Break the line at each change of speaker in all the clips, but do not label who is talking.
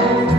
thank you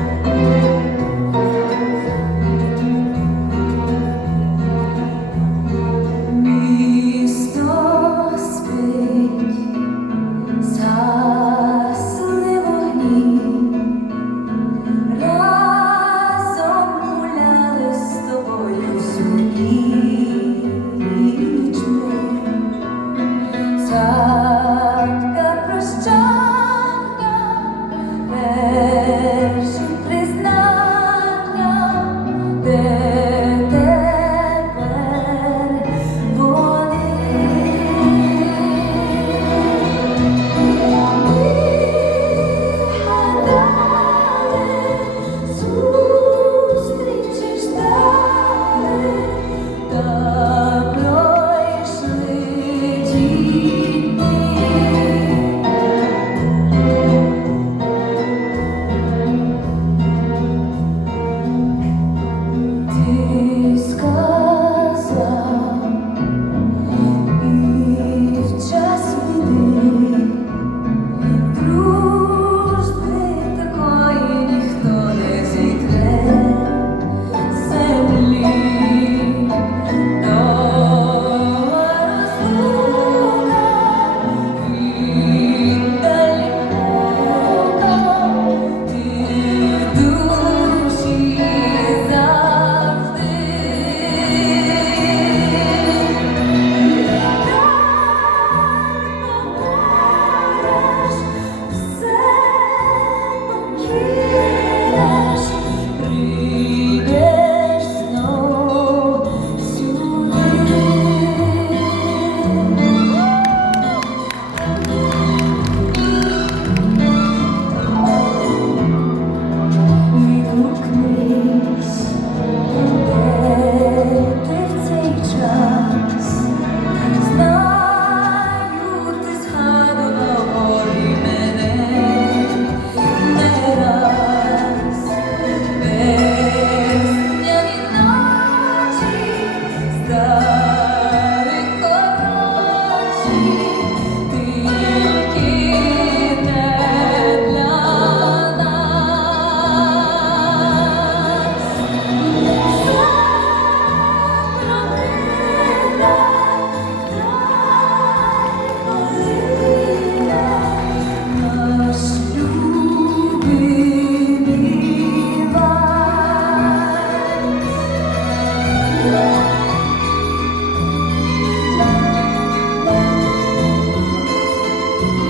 thank you